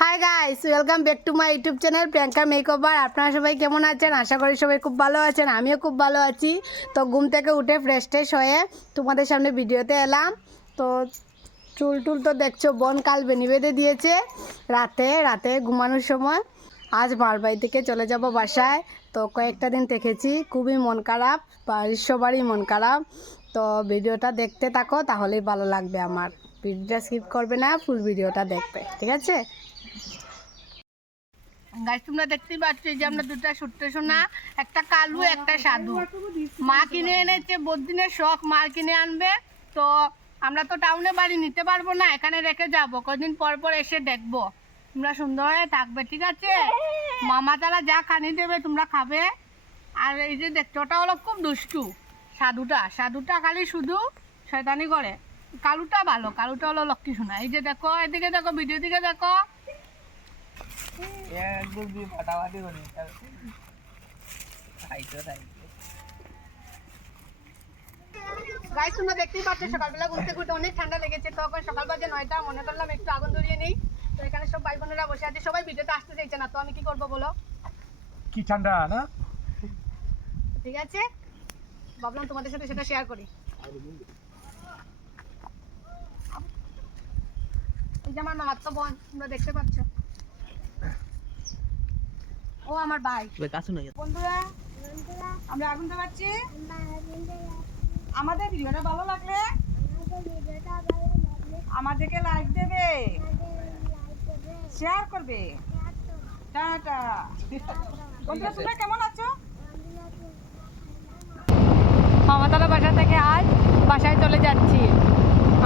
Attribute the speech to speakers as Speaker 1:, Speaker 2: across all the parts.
Speaker 1: Hi guys welcome back to my YouTube channel Priyanka makeover আপনারা সবাই কেমন আছেন? আশা করি সবাই খুব ভালো আছেন, আমিও খুব ভালো আছি। তো ঘুম থেকে উঠে ফ্রেশ ট্রেশ হয়ে তোমাদের সামনে ভিডিওতে এলাম। তো চুল টুল তো দেখছ, বোন কাল বেঁধে দিয়েছে রাতে রাতে ঘুমানোর সময়। আজ বারবাই থেকে চলে যাব বাসায়। তো কয়েকটা দিন দেখেছি, খুবই মন খারাপ, বাড়ির সবারই মন খারাপ। তো ভিডিওটা দেখতে থাকো, তাহলেই ভালো লাগবে আমার। ভিডিওটা স্কিপ করবে না ফুল ভিডিওটা দেখবে, ঠিক আছে? গাছ তোমরা দেখতেই পাচ্ছ যে আমরা দুটা সুট্টে সোনা, একটা কালু, একটা সাধু। মা কিনে এনেছে বদিনের শখ কিনে আনবে। তো আমরা তো টাউনে বাড়ি নিতে পারব না, এখানে রেখে যাব। কদিন পর পর এসে দেখব। তোমরা সুন্দর হয়ে থাকবে, ঠিক আছে? মামা তারা যা খানি দেবে, তোমরা খাবে। আর এই যে দেখছ ওটা হলো খুব দুষ্টু সাধুটা। সাধুটা খালি শুধু শয়তানি করে। কালুটা ভালো, কালুটা হলো লক্ষ্মী সোনা। এই যে দেখো, এদিকে দেখো ভিডিও দিকে দেখো।
Speaker 2: একদম দিয়ে ফাটাফাটি করি খাইতো খাইতো
Speaker 1: গাইস তোমরা দেখতেই পাচ্ছ সকালবেলা ঘুরতে ঘুরতে অনেক ঠান্ডা লেগেছে। তখন সকাল বাজে নয়টা মনে করলাম একটু আগুন ধরিয়ে নেই। তো এখানে সব ভাই বোনেরা বসে আছে। সবাই ভিডিওতে আসতে চাইছে না তো আমি কি করব বলো?
Speaker 3: কি ঠান্ডা না?
Speaker 1: ঠিক আছে? ভাবলাম তোমাদের সাথে সেটা শেয়ার করি। এই যে আমার মামাত্ম বোন তোমরা দেখতে পাচ্ছ। ও আমার ভাই।
Speaker 2: কাছে নয়
Speaker 1: বন্ধুরা আমরা আগুন পাচ্ছি আমাদের ভিডিওটা ভালো লাগলে আমাদেরকে লাইক দেবে। শেয়ার করবে। টাটা। বন্ধুরা তোমরা কেমন আছো? মামাতারা বাসা থেকে আজ বাসায় চলে যাচ্ছি।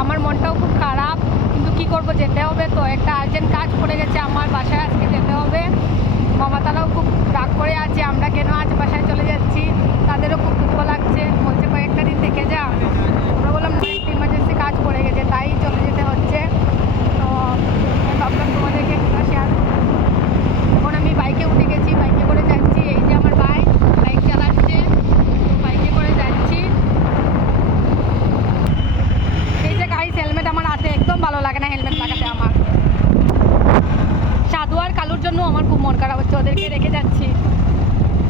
Speaker 1: আমার মনটাও খুব খারাপ কিন্তু কি করব যেতে হবে তো। একটা আর্জেন্ট কাজ পড়ে গেছে আমার বাসায় আজকে যেতে হবে। মামাতারাও খুব রাগ করে আছে, আমরা কেন আজ বাসায় চলে যাচ্ছি? তাদেরও খুব দুঃখ লাগছে। বলছে, কয়েকটা দিন থেকে যা। আমরা বললাম একটা ইমার্জেন্সি কাজ পড়ে গেছে, তাই চলে যেতে হচ্ছে। তো ভাবলাম তোমাদেরকে একটা শেয়ার এখন আমি বাইকে উঠে গেছি বাইকে করে যাচ্ছি। এই যে আমার বাইক বাইক চালাচ্ছে বাইকে করে যাচ্ছি। এই যে গাইস হেলমেট আমার হাতে একদম ভালো লাগে না হেলমেট লাগাতে আমার সাধু আর কালুর জন্য আমার খুব মন খারাপ হচ্ছে, ওদেরকে রেখে যাচ্ছি।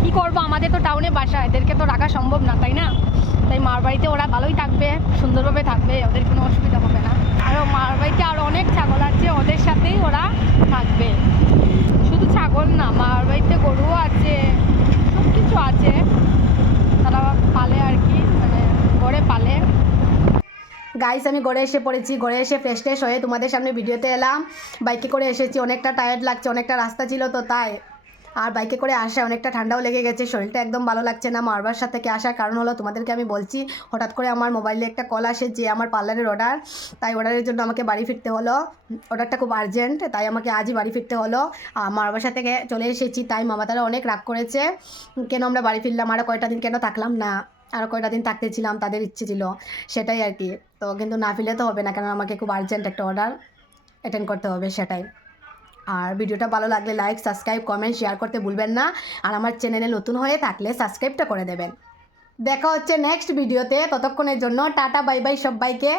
Speaker 1: কি করব? আমাদের তো টাউনে বাসা, এদেরকে তো রাখা সম্ভব না, তাই না? তাই মার বাড়িতে ওরা ভালোই থাকবে, সুন্দরভাবে থাকবে, ওদের কোনো অসুবিধা হবে না। আরও মার বাড়িতে আরও অনেক ছাগল আছে, ওদের সাথেই ওরা থাকবে শুধু ছাগল না মার বাড়িতে গরুও আছে সব কিছু আছে তারা পালে আর কি মানে ঘরে পালে গাইস আমি ঘরে এসে পড়েছি। ঘরে এসে ফ্রেশ ট্রেশ হয়ে তোমাদের সামনে ভিডিওতে এলাম। বাইকে করে এসেছি, অনেকটা টায়ার্ড লাগছে, অনেকটা রাস্তা ছিল তো তাই। আর বাইকে করে আসা অনেকটা ঠান্ডাও লেগে গেছে, শরীরটা একদম ভালো লাগছে না। আমার বাসা থেকে আসার কারণ হলো তোমাদেরকে আমি বলছি, হঠাৎ করে আমার মোবাইলে একটা কল আসে যে আমার পার্লারের অর্ডার তাই অর্ডারের জন্য আমাকে বাড়ি ফিরতে হলো। অর্ডারটা খুব আর্জেন্ট তাই আমাকে আজই বাড়ি ফিরতে হলো। আমার বাসা থেকে চলে এসেছি, তাই মামা তারা অনেক রাগ করেছে, কেন আমরা বাড়ি ফিরলাম আরও কয়টা দিন কেন থাকলাম না। আরও কয়টা দিন থাকতে ছিলাম, তাদের ইচ্ছে ছিল, সেটাই আর কি। তো কিন্তু না ফেলে তো হবে না, কারণ আমাকে খুব আর্জেন্ট একটা অর্ডার অ্যাটেন্ড করতে হবে সেটাই। আর ভিডিওটা ভালো লাগলে লাইক সাবস্ক্রাইব কমেন্ট শেয়ার করতে ভুলবেন না। আর আমার চ্যানেলে নতুন হয়ে থাকলে সাবস্ক্রাইবটা করে দেবেন। দেখা হচ্ছে নেক্সট ভিডিওতে ততক্ষণের জন্য টাটা বাই বাই সবাইকে।